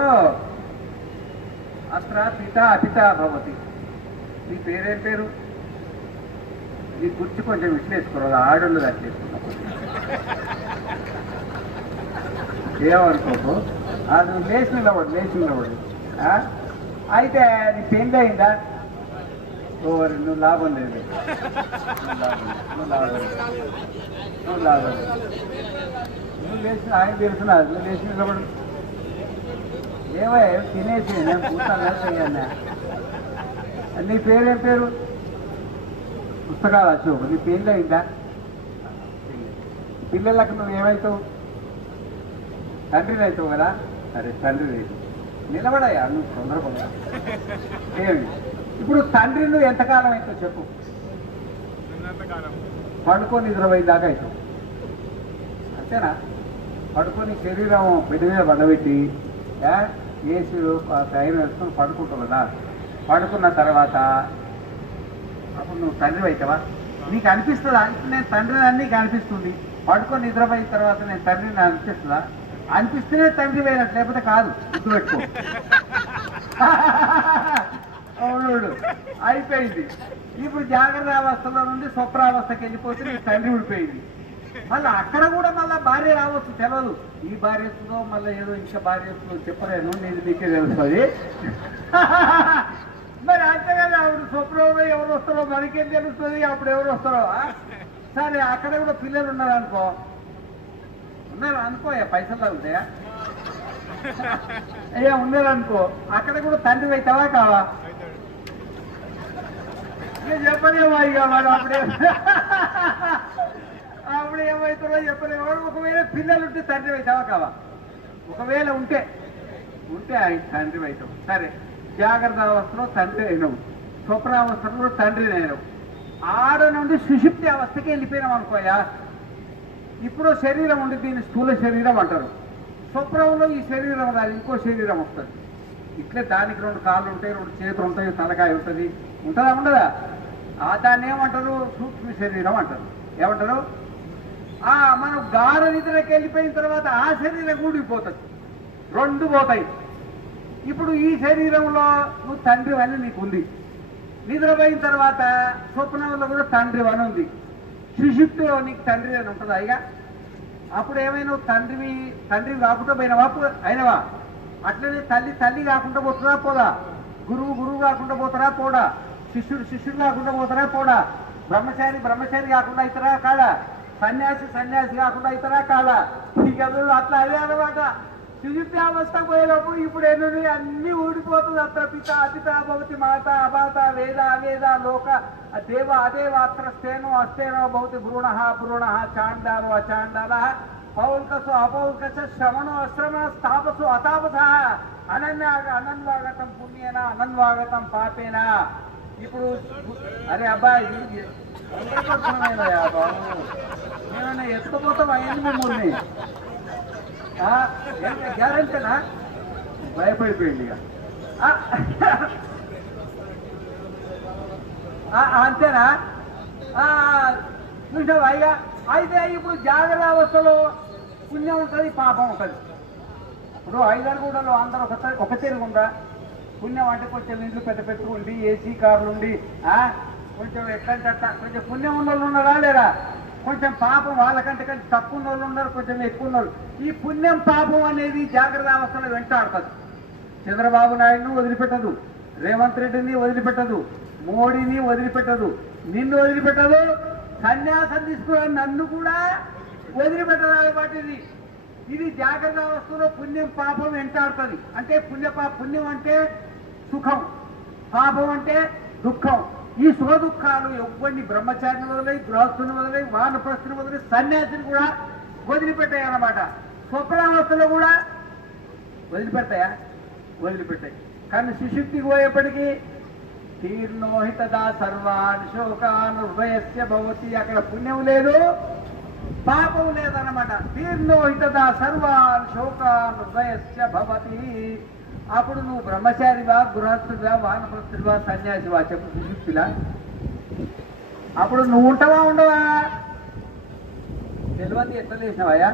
అత్ర పిత అపిత భవతి, నీ పేరేం పేరు? నీ గుర్చి కొంచెం విశ్లేసుకోవాలి, ఆడోళ్ళు కట్టేసుకున్నావు ఏమనుకోకు. అది లేచి నిలబడు. అయితే నీ పెళ్ళి అయిందా? నువ్వు లాభం లేదు, నువ్వు లేచిన ఆయన తెలుసున్నా, నువ్వు లేచి నిలబడు. ఏమో తినేసి నేను కూర్చోన్నా. నీ పేరేం పేరు? పుస్తకాలు అశోక్. నీ పెళ్ళి అయిందా? పిల్లలకు నువ్వు ఏమవుతావు? తండ్రిని అవుతావు కదా. సరే తండ్రిని అవుతావు, నిలబడయా నువ్వు తొందరపడా. ఏమి ఇప్పుడు తండ్రి నువ్వు ఎంతకాలం అవుతావు చెప్పు? పడుకొని నిద్రపోయేదాకా అవుతావు, అంతేనా? పడుకొని శరీరం బిడ్డ మీద బండబెట్టి ఏసీ టైం వేసుకొని పడుకుంటావు కదా. పడుకున్న తర్వాత అప్పుడు నువ్వు తండ్రి అవుతావా? నీకు అనిపిస్తుందా ఇప్పుడు నేను తండ్రిని అని నీకు అనిపిస్తుంది? పడుకొని నిద్రపోయిన తర్వాత నేను తండ్రిని అనిపిస్తుందా? అనిపిస్తేనే తండ్రి పోయినట్టు, లేకపోతే కాదు. గుర్తుపెట్టుకో. అవును, అయిపోయింది. ఇప్పుడు జాగ్రత్త అవస్థలో నుండి స్వప్నావస్థకి వెళ్ళిపోతే నీకు తండ్రి ఊడిపోయింది. మళ్ళీ అక్కడ కూడా మళ్ళీ భార్య రావచ్చు, తెలియదు. ఈ భార్య వస్తుందో మళ్ళీ ఏదో ఇంకా భార్య వస్తుందో చెప్పలేను, నేను నీకే తెలుస్తుంది. మరి అంతే కదా, అప్పుడు స్వప్నంలో ఎవరు వస్తారో మనకేం తెలుస్తుంది, అప్పుడు ఎవరు వస్తారో. సరే అక్కడ కూడా పిల్లలు ఉన్నారు అనుకో, ఉన్నారు అనుకో, పైసలు తగ్గుతాయా? అయ్యా ఉన్నారు అనుకో, అక్కడ కూడా తండ్రి అవుతావా కావా? ఇక చెప్పలేమా ఇక మరి అప్పుడు ఏమవుతారో చెప్పలేము. ఒకవేళ పిల్లలు ఉంటే తండ్రి అవుతావా కావా? ఒకవేళ ఉంటే తండ్రి అవుతావు. సరే జాగ్రత్త అవస్థలో తండ్రి అయినావు, స్వప్నావస్థలో తండ్రి అయినావు. ఆడ నుండి సుషుప్తి అవస్థకి వెళ్ళిపోయినాం అనుకోయా. ఇప్పుడు శరీరం ఉండి దీన్ని స్థూల శరీరం అంటారు. స్వప్నంలో ఈ శరీరం రాదు, ఇంకో శరీరం వస్తుంది. ఇట్లే దానికి 2 కాళ్ళు ఉంటాయి, 2 చేతులు ఉంటాయి, తలకాయ ఉంటుంది. ఉంటుందా ఉండదా? దాన్ని ఏమంటారు? సూక్ష్మ శరీరం అంటారు. ఏమంటారు? మనం గాఢ నిద్రకి వెళ్ళిపోయిన తర్వాత ఆ శరీరం కూడిపోతుంది, 2 పోతాయి. ఇప్పుడు ఈ శరీరంలో నువ్వు తండ్రి అని నీకు ఉంది. నిద్రపోయిన తర్వాత స్వప్నంలో కూడా తండ్రి అని ఉంది. సుషుప్తిలో నీకు తండ్రి అని ఉంటుందా? ఇక అప్పుడు ఏమైనా తండ్రి కాకుండా పోయినవా? అయినవా? అట్లనే తల్లి కాకుండా పోతుందా పోదా? గురువు కాకుండా పోతారా పోడా? శిష్యుడు కాకుండా పోతారా పోడా? బ్రహ్మచారి కాకుండా అవుతారా కాడా? సన్యాసి కాకుండా అవుతారా కాదా? ఇక అట్లా అదే అనమాట. సుషుప్తి అవస్థ పోయినప్పుడు ఇప్పుడు ఏంటంటే అన్ని ఊడిపోతుంది. అత్త పిత అతిత భవతి మాత అబాత వేద అవేద లోక దేవ అదేవ అత్రస్థేనో అస్థేనో భవతి భ్రూణ చాండాలో అచాండాల పౌల్కసు అపౌల్కస శ్రవణో అశ్రవణ తాపసు అతాపస అనన్వాగతం పుణ్యేన అనన్వాగతం పాపేన. ఇప్పుడు అరే అబ్బాయి ఏమైనా ఎత్తుపోతాం అయ్యింది మిమ్మల్ని గ్యారంటీనా? భయపడిపోయింది ఇక. అంతేనా? చూసావా ఇక? అయితే ఇప్పుడు జాగ్రత్త అవస్థలో పుణ్యం ఉంటుంది, పాపం ఉంటుంది. ఇప్పుడు ఐదరుగుడలో అందరూ ఒక తిరుగు ఉందా? పుణ్యం అంటే కొంచెం ఇండ్లు పెద్ద ఉండి, ఏసీ కార్లు ఉండి, కొంచెం ఎట్లంటే అట్లా కొంచెం పుణ్యం ఉన్న వాళ్ళు ఉన్నారా లేరా? కొంచెం పాపం వాళ్ళకంటే కొంచెం తక్కువ ఉన్న వాళ్ళు ఉన్నారు, కొంచెం ఎక్కువ ఉన్నారు. ఈ పుణ్యం పాపం అనేది జాగ్రత్త అవస్థలో వెంటాడుతుంది. చంద్రబాబు నాయుడుని వదిలిపెట్టదు, రేవంత్ రెడ్డిని వదిలిపెట్టదు, మోడీని వదిలిపెట్టదు, నిన్ను వదిలిపెట్టదు, సన్యాసం తీసుకున్న నన్ను కూడా వదిలిపెట్టదు. కాబట్టి ఇది జాగ్రత్త అవస్థలో పుణ్యం పాపం వెంటాడుతుంది. అంటే పుణ్యం అంటే సుఖం, పాపం అంటే దుఃఖం. ఈ సుఖ దుఃఖాలు ఎవరిని బ్రహ్మచారిని వదిలే, గృహస్థుని వదిలే, వానప్రస్థుని వదిలే, సన్యాసిని కూడా వదిలిపెట్టాయి అన్నమాట. స్వప్నావస్థలో కూడా వదిలిపెట్టాయా? వదిలిపెట్టాయి. కానీ సుషుప్తికి పోయేప్పటికీ తీర్ణోహితదా సర్వాన్ శోకానుర్భయస్య భవతి. అక్కడ పుణ్యం లేదు, పాపం లేదన్నమాట. తీర్ణోహితదా సర్వాన్ శోకానుర్భయస్య భవతి. అప్పుడు నువ్వు బ్రహ్మచారివా, గృహస్థుడివా, వానప్రస్థుడివా, సన్యాసివా చెప్పు సుషుప్తిలా? అప్పుడు నువ్వు ఉంటావా ఉండవా? తెలియదు. ఎట్లా లేచినవాయా?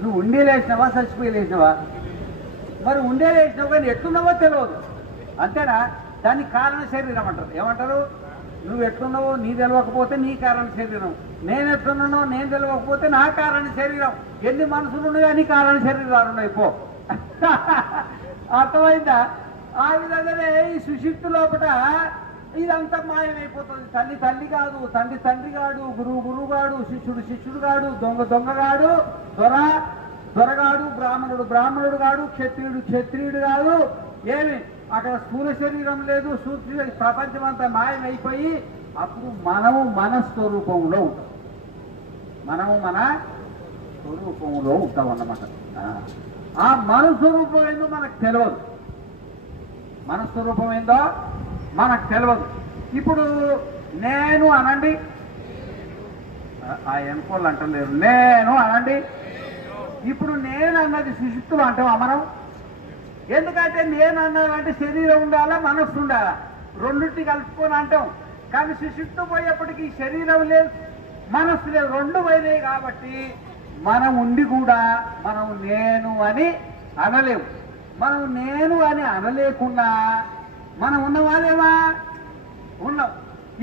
నువ్వు ఉండే లేచినవా, చచ్చిపోయి లేచినవా? మరి ఉండే లేచినావు కానీ ఎట్లున్నావో తెలియదు, అంతేనా? దాన్ని కారణ శరీరం అంటారు. ఏమంటారు? నువ్వు ఎట్లున్నావో నీ తెలియకపోతే నీ కారణ శరీరం, నేను ఎట్లున్నానో నేను తెలియకపోతే నా కారణ శరీరం. ఎన్ని మనసులు ఉన్నాయో అన్ని కారణ శరీరాలు ఉన్నాయి. పో, అర్థమైందా? ఆ విధంగానే ఈ సుషుప్తి లోపల ఇదంతా మాయమైపోతుంది. తల్లి కాదు, తండ్రి కాడు, గురువు కాడు, శిష్యుడు కాడు, దొంగ కాడు, దొరగాడు, బ్రాహ్మణుడు కాడు, క్షత్రియుడు కాదు. ఏమి అక్కడ స్థూల శరీరం లేదు, సూక్ష్మ ప్రపంచం అంతా మాయమైపోయి అప్పుడు మనము మన స్వరూపంలో ఉంటాం. మనము మన స్వరూపంలో ఉంటాం అన్నమాట. ఆ మన స్వరూపం ఏందో మనకు తెలియదు. మన స్వరూపం ఏందో మనకు తెలియదు. ఇప్పుడు నేను అనండి, ఆ ఎన్కోళ్ళు అంటలేరు, నేను అనండి. ఇప్పుడు నేను అన్నది సుషుప్తులు అంటాం మనం. ఎందుకంటే నేను అన్నదంటే శరీరం ఉండాలా, మనస్సు ఉండాలా, రెండింటి కలుపుకొని అంటాం. కానీ సుషుప్తు పోయేప్పటికీ శరీరం లేదు, మనస్సు లేదు, రెండు పోయినాయి. కాబట్టి మనం ఉండి కూడా మనం నేను అని అనలేము. మనం నేను అని అనలేకుండా మనం ఉన్నవాళ్ళేమా ఉన్నాం.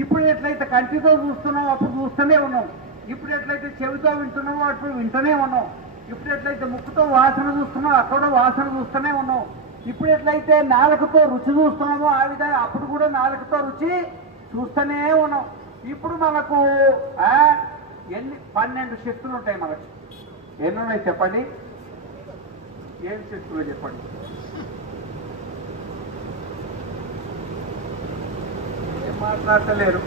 ఇప్పుడు ఎట్లయితే కంటితో చూస్తున్నామో అప్పుడు చూస్తూనే ఉన్నాం. ఇప్పుడు ఎట్లయితే చెవితో వింటున్నామో అప్పుడు వింటూనే ఉన్నాం. ఇప్పుడు ఎట్లయితే ముక్కుతో వాసన చూస్తున్నామో అక్కడ వాసన చూస్తూనే ఉన్నాం. ఇప్పుడు ఎట్లయితే నాలుకతో రుచి చూస్తున్నామో ఆ విధంగా అప్పుడు కూడా నాలుకతో రుచి చూస్తూనే ఉన్నాం. ఇప్పుడు మనకు 12 శక్తులు ఉంటాయి. మనకు ఎన్ని ఉన్నాయి చెప్పండి? ఏం శక్తులు చెప్పండి? ఏం మాట్లాడలేరు.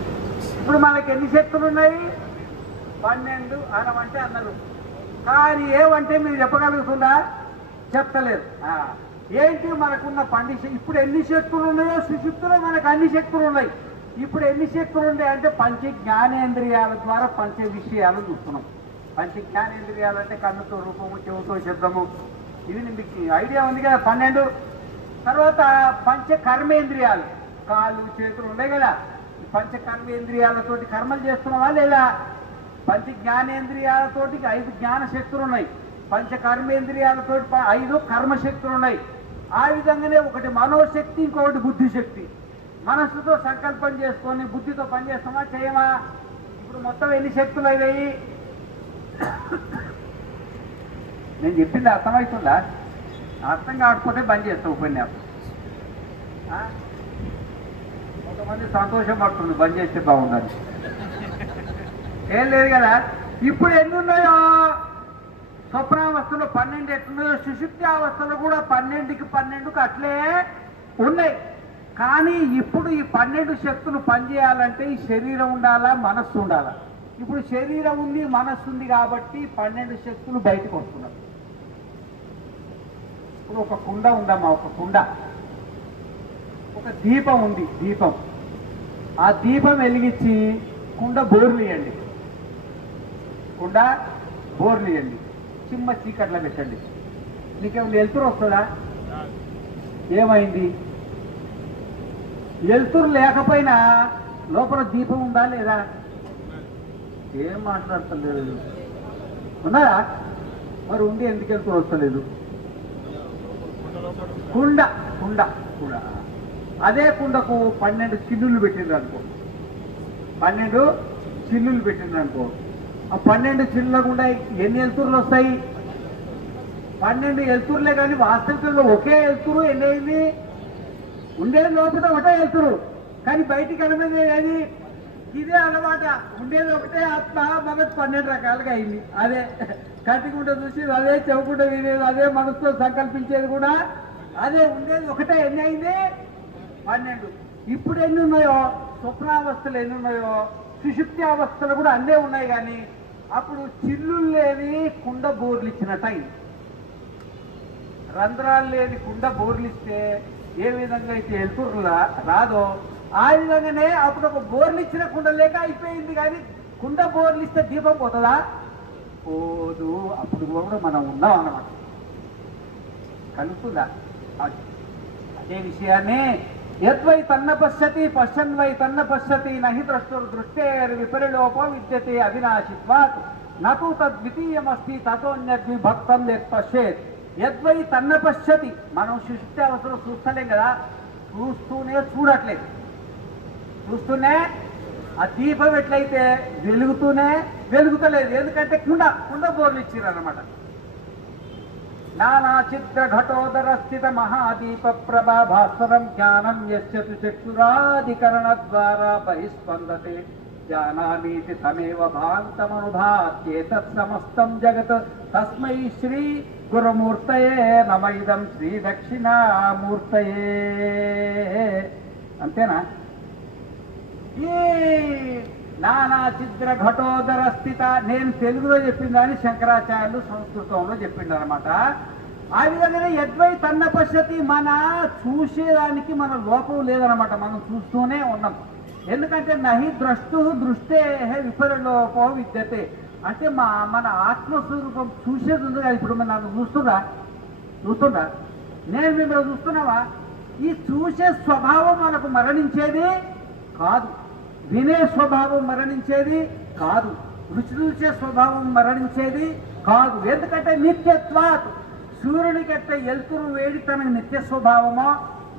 ఇప్పుడు మనకి ఎన్ని శక్తులు ఉన్నాయి? 12 అనమంటే అన్నారు. కానీ ఏమంటే మీరు చెప్పగలుగుతుందా? చెప్తలేరు. ఏంటి మనకున్న 12? ఇప్పుడు ఎన్ని శక్తులు ఉన్నాయో సుషుప్తిలో మనకు అన్ని శక్తులు ఉన్నాయి. ఇప్పుడు ఎన్ని శక్తులు ఉన్నాయి అంటే పంచ జ్ఞానేంద్రియాల ద్వారా పంచ విషయాలు చూస్తున్నాం. పంచ జ్ఞానేంద్రియాలు అంటే కన్నుతో రూపము, చెవుతో శబ్దము, ఇది మీకు ఐడియా ఉంది కదా 12. తర్వాత పంచ కర్మేంద్రియాలు, కాళ్ళు చేతులు ఉన్నాయి కదా. ఈ పంచ కర్మేంద్రియాలతోటి కర్మలు చేస్తున్నావా లేదా? పంచ జ్ఞానేంద్రియాలతోటి 5 జ్ఞాన శక్తులు ఉన్నాయి. పంచ కర్మేంద్రియాలతో 5 కర్మశక్తులు ఉన్నాయి. ఆ విధంగానే ఒకటి మనోశక్తి, ఇంకొకటి బుద్ధిశక్తి. మనస్సుతో సంకల్పం చేసుకొని బుద్ధితో పనిచేస్తామా చేయమా? ఇప్పుడు మొత్తం ఎన్ని శక్తులు అయినాయి? నేను చెప్పింది అర్థమవుతుందా? అర్థం కాకపోతే బంద్ చేస్తాం ఉపన్యాసం. కొంతమంది సంతోషం పడుతుంది బంద్ చేస్తే బాగుండాలి. ఏం లేదు కదా. ఇప్పుడు ఎన్ని ఉన్నాయో? స్వప్నావస్థలో 12 ఎట్లున్నాయో సుషుప్తి అవస్థలో కూడా 12కి 12కు అట్లే ఉన్నాయి. కానీ ఇప్పుడు ఈ 12 శక్తులు పనిచేయాలంటే ఈ శరీరం ఉండాలా, మనస్సు ఉండాలా. ఇప్పుడు శరీరం ఉంది, మనస్సు ఉంది కాబట్టి 12 శక్తులు బయటకు వస్తున్నాయి. ఇప్పుడు ఒక కుండ ఉందమ్మా, ఒక కుండ, ఒక దీపం ఉంది. దీపం, ఆ దీపం వెలిగించి కుండ బోర్లు ఇవ్వండి. కుండ బోర్లు ఇవ్వండి, చిమ్మ చీకట్లో పెట్టండి. నీకేమైనా వెలుతురు వస్తుందా? ఏమైంది? వెలుతురు లేకపోయినా లోపల దీపం ఉందా లేదా? ఏం మాట్లాడతలేదు. ఉన్నారా? మరి ఉండి ఎందుకు వెలుతురు వస్తలేదు? కుండ కుండ కుండ అదే కుండకు 12 చిల్లులు పెట్టిండ్రు అనుకో. 12 చిల్లులు పెట్టిండ్రు అనుకో. ఆ 12 చిల్లుల గుండా ఎన్ని వెలుతురులు వస్తాయి? 12 వెలుతురులే. కానీ వాస్తవికంగా ఒకే వెలుతురు ఎన్ని అయింది? ఉండేది లోపల ఒకటే వెళ్తురు, కానీ బయటికి కనిపించేది ఏది? ఇదే అన్నమాట. ఉండేది ఒకటే ఆత్మ, మనకు 12 రకాలుగా అయింది. అదే కంటికుంట చూసేది అదే, చెవుకుంట వినేది అదే, మనసుతో సంకల్పించేది కూడా అదే. ఉండేది ఒకటే. ఎన్ని అయింది? 12. ఇప్పుడు ఎన్ని ఉన్నాయో? స్వప్నావస్థలు ఎన్ని ఉన్నాయో సుషుప్తి అవస్థలు కూడా అన్నీ ఉన్నాయి. కానీ అప్పుడు చిల్లులు లేని కుండ బోర్లు ఇచ్చినట్టు అయింది. రంధ్రాలు లేని కుండ బోర్లు ఇస్తే ఏ విధంగా అయితే వెలుతురు రాదో ఆ విధంగానే అప్పుడు ఒక బోర్లు ఇచ్చిన కుండ లేక అయిపోయింది. కానీ కుండ బోర్లు ఇస్తే దీపం పోతుందా? పోదు. అప్పుడు కూడా మనం ఉన్నాం అన్నమాట. కలుపుతుందా? అదే విషయాన్ని యద్వై తన్న పశ్యతి పశ్యన్వై తన్న పశ్యతి నహి ద్రష్టుర్ దృష్టేర్ విపరిలోపో విద్యతే అవినాశిత్వాత్ నతు తద్వితీయమస్తి తతోన్యద్వి భక్తం యత్ పశ్యేత్. యద్వై తన్న పశ్యతి, మనం సుషుప్తి అవసరం చూస్తలేం కదా, చూస్తూనే చూడట్లేదు. చూస్తూనే ఆ దీపం ఎట్లయితే వెలుగుతూనే వెలుగుతలేదు. ఎందుకంటే కుండ బోర్లు ఇచ్చిరన్నమాట. నానా చిత్ర ఘటోదర స్థిత మహాదీప ప్రభా భాస్వరం జ్ఞానం యస్యతు చక్షురాధికరణ ద్వారా బహిస్పందతే జానామీతి తమేవ భాంతమనుభాత్యేతత్ సమస్తం జగత్ తస్మై శ్రీ గురుమూర్తయే నమైదం శ్రీ దక్షిణామూర్తయే. అంతేనా? ఈ నానా చిద్ర ఘటోదర స్థిత. నేను తెలుగులో చెప్పింది కానీ శంకరాచార్యులు సంస్కృతంలో చెప్పిండు అనమాట. ఆ విధంగానే యద్వై తన్న పశ్యతి, మన చూసేదానికి మన లోపం లేదనమాట, మనం చూస్తూనే ఉన్నాం. ఎందుకంటే నహి ద్రష్టు దృష్టే విపరలోపో విద్యతే. అంటే మన ఆత్మస్వరూపం చూసేది ఉంది కదా. ఇప్పుడు నన్ను చూస్తుందా నేను మిమ్మల్ని చూస్తున్నావా? ఈ చూసే స్వభావం మనకు మరణించేది కాదు, వినే స్వభావం మరణించేది కాదు, రుచి చూసే స్వభావం మరణించేది కాదు. ఎందుకంటే నిత్యత్వాత్, సూర్యునికి ఎట్లా వెలుతురు వేడి తనకు నిత్య స్వభావమో,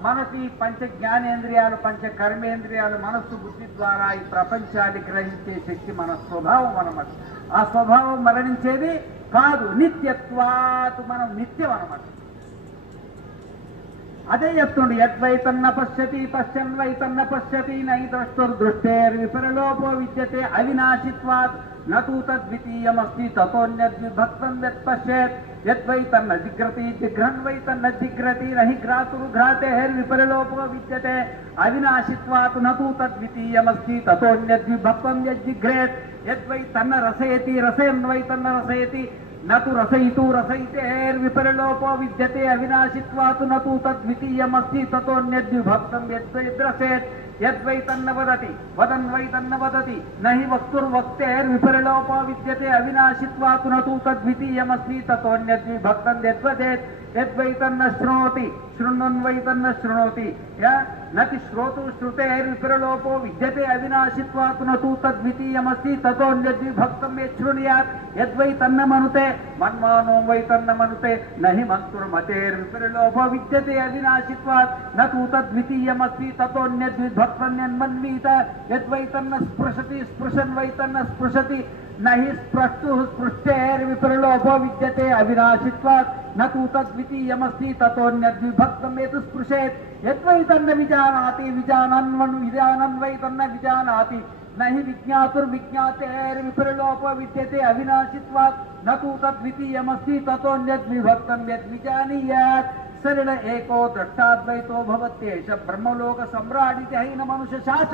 మనకి పంచ జ్ఞానేంద్రియాలు పంచ కర్మేంద్రియాలు మనస్సు బుద్ధి ద్వారా ఈ ప్రపంచాన్ని గ్రహించే శక్తి మన స్వభావం అన్నమాట. ఆ స్వభావం మరణించేది కాదు. నిత్యత్వాత్, మనం నిత్యం అన్నమాట. అదే చెప్తుండే యద్వైతన్న పశ్యతి పశ్చన్వైతన్న పశ్యతి నై ద్రష్టుర్దృష్టేర్విపరలోపో విద్యతే అవినాశిత్వాత్ నతు తద్వితీయమస్తి తతోన్యద్విభక్తం యత్పశ్యేత్. యద్వైతన్న జిగ్రతి జిఘ్రన్వైతన్న జిగ్రతి నహి ఘ్రాతుర్ఘ్రాతేర్విపరలోపో విద్యతే అవినాశిత్వాత్ నతు తద్వితీయమస్తి తతోన్యద్విభక్తం యజ్జిఘ్రేత్. యద్వైతన్న రసయతి రసయన్వైతన్న రసయతి నతు రసయితు రసయితేర్విపరలోపో విద్యతే అవినాశిత్వాత్ నతు తద్వితీయమస్తి తతోన్యద్విభక్తం యద్రసేత్. యద్వైతన్న వదతి వదన్వైతన్న వదతి నహి వక్తుర్వక్తేర్విపరలోపో విద్యతే అవినాశిత్వాత్ నతు తద్వితీయమస్తి తతోన్యద్విభక్తం యద్వదేత్. యద్వైతన్న శృణోతి శృణ్వన్వైతన్న శృణోతి నతి శ్రోతు శ్రుతేర్విపరలోపో విద్యతే అవినాశిత్వాత్ నతు తద్వితీయమస్తి తతోన్యద్విభక్తం యశృణుయాత్. యద్వైతన్న మనుతే మన్మానో వైతన్న మనుతే నహి మంతుర్మతేర్విపరలోపో విద్యతే అవినాశిత్వాత్ నతు తద్వితీయమస్తి తతోన్యద్విభక్తం యన్మన్వీత. యద్వైతన్న స్పృశతి స్పృశన్వైతన్న స్పృశతి నహి స్పృష్టు స్పృష్టేర్విపరలోపో విద్యతే అవినాశిత్వాత్ నతు తద్వితీయమస్తి తతోన్యద్విభక్తం యత్ స్పృశేత్. యద్వైతన్న విజానాతి విజానన్వైతన్న విజానాతి నహి విజ్ఞాతుర్విజ్ఞాతేర్విపరలోపో విద్యతే అవినాశిత్వాత్ నతు తద్వితీయమస్తి తతోన్యద్విభక్తం యద్విజానీయాత్. సరళ ఏకో ద్రష్టాద్వైతో భవత్యేష బ్రహ్మలోక సమ్రాడితి హైన మనుష్య శాస.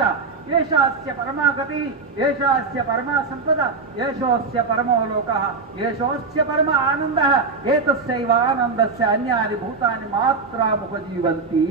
ఏషాస్య పరమాగతి ఏషాస్య పరమా సంపద ఏషోస్య పరమో లోకః ఏషోస్య పరమ ఆనందః. ఏతస్యైవ ఆనందస్య అన్యాని భూతాని మాత్రాముపజీవంతి.